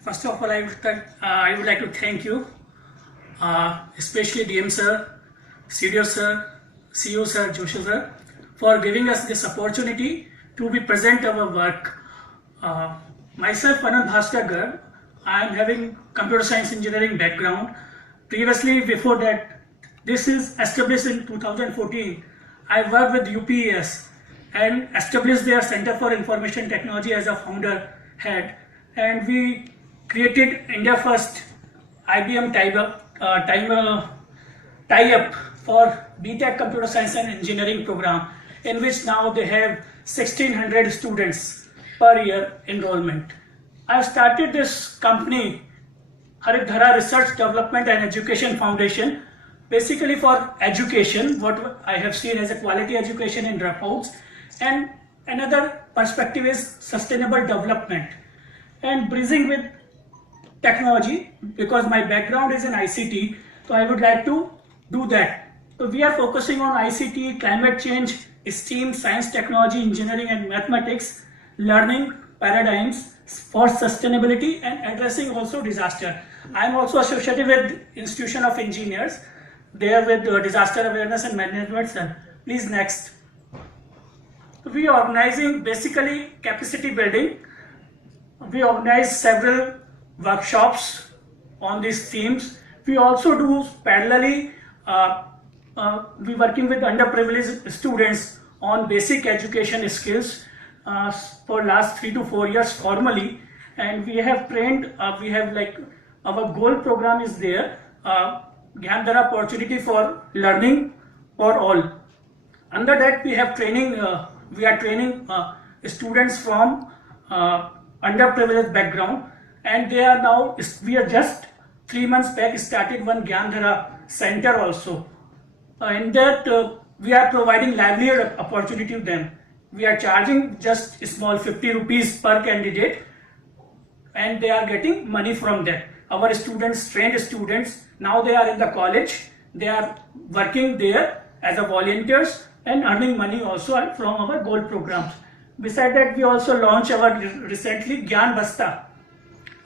First of all, I would like to thank you, especially DM sir, CDO sir, CEO sir, Joshi sir, for giving us this opportunity to be present our work. Myself, Anand Bhaskar Garg, I am having computer science engineering background. Previously, before that, this is established in 2014. I worked with UPES and established their Center for Information Technology as a founder head, and we created India first IBM tie-up for BTech Computer Science and Engineering program, in which now they have 1600 students per year enrollment. I started this company, Haridhara Research Development and Education Foundation, basically for education, what I have seen as a quality education in dropouts, and another perspective is sustainable development and bridging with technology, because my background is in ICT, so I would like to do that. So we are focusing on ICT, climate change, STEAM, science, technology, engineering and mathematics, learning paradigms for sustainability and addressing also disaster. I am also associated with Institution of Engineers, there with disaster awareness and management. Sir, please next. We are organizing basically capacity building. We organize several workshops on these themes. We also do parallelly, we working with underprivileged students on basic education skills for last 3 to 4 years formally, and we have trained, we have like our goal program is there, Gyan opportunity for learning for all. Under that we have training, we are training students from underprivileged background, and they are now, we are just 3 months back started one Gyandhara center also. In that we are providing livelihood opportunity to them. We are charging just small 50 rupees per candidate, and they are getting money from that. Our students, trained students, now they are in the college, they are working there as a volunteers and earning money also from our gold programs. Besides that, we also launched our recently Gyan Basta,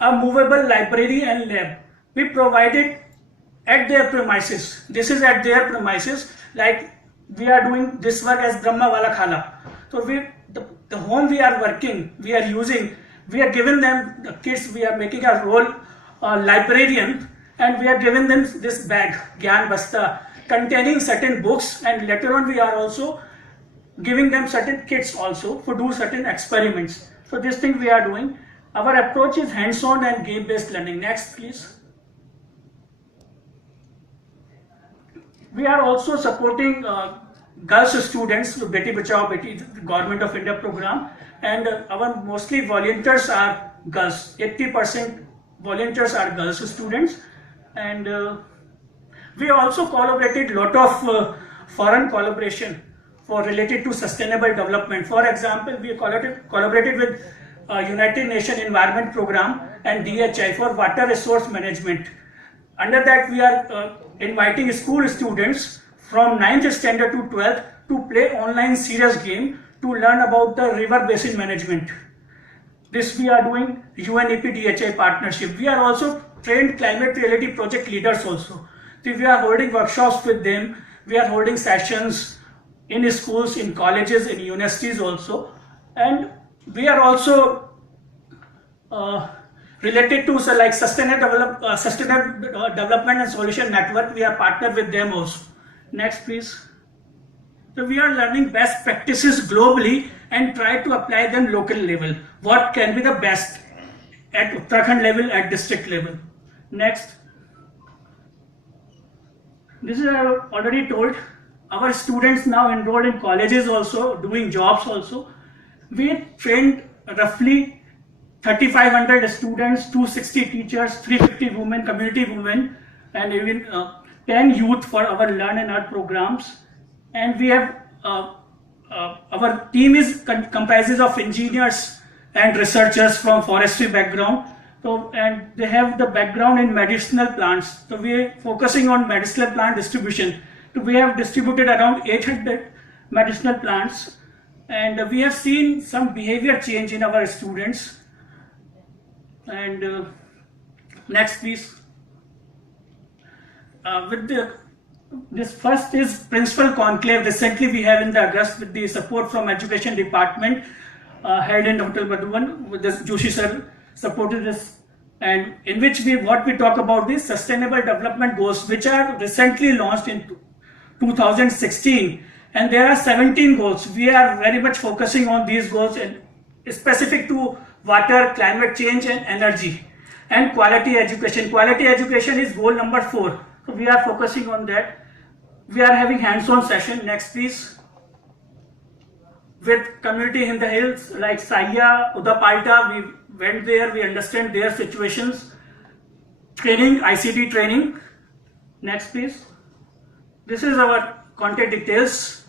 a movable library and lab. We provided at their premises. This is at their premises. Like we are doing this work as Brahma Wala Khala. So the home we are working, we are using, we are giving them the kids. We are making a role librarian, and we are giving them this bag Gyan Basta containing certain books, and later on we are also giving them certain kits also for do certain experiments. So this thing we are doing. Our approach is hands-on and game-based learning. Next, please. We are also supporting girls students with Beti Bachao Beti Government of India program, and our mostly volunteers are girls. 80% volunteers are girls students, and we also collaborated lot of foreign collaboration for related to sustainable development. For example, we collaborated with United Nations Environment Program and DHI for water resource management. Under that, we are inviting school students from 9th standard to 12th to play online serious game to learn about the river basin management. This we are doing UNEP DHI partnership. We are also trained climate reality project leaders also. So we are holding workshops with them. We are holding sessions in schools, in colleges, in universities also, and we are also related to like sustainable development and solution network. We are partnered with them also. Next, please. So we are learning best practices globally and try to apply them local level. What can be the best at Uttarakhand level, at district level. Next. This is I have already told. Our students now enrolled in colleges also, doing jobs also. We trained roughly 3,500 students, 260 teachers, 350 women, community women, and even 10 youth for our Learn and Earn programs. And we have, our team is comprises of engineers and researchers from forestry background. So, and they have the background in medicinal plants. So we are focusing on medicinal plant distribution. So we have distributed around 800 medicinal plants, and we have seen some behavior change in our students. And Next, please. This first is Principal Conclave. Recently, we have in the August with the support from Education Department, held in Dr. Madhuban, with this Joshi sir supported this, and in which what we talk about is Sustainable Development Goals, which are recently launched in 2016, and there are 17 goals. We are very much focusing on these goals and specific to water, climate change, and energy, and quality education. Quality education is goal number 4. So we are focusing on that. We are having hands-on session. Next, please. With community in the hills like Saya, Udapalta, we went there. We understand their situations. Training, ICT training. Next, please. This is our contact details.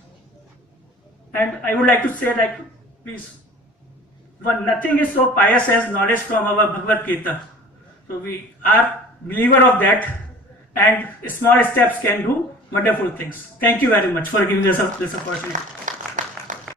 And I would like to say, like, please, nothing is so pious as knowledge from our Bhagavad Gita. So we are believer of that, and small steps can do wonderful things. Thank you very much for giving us this opportunity.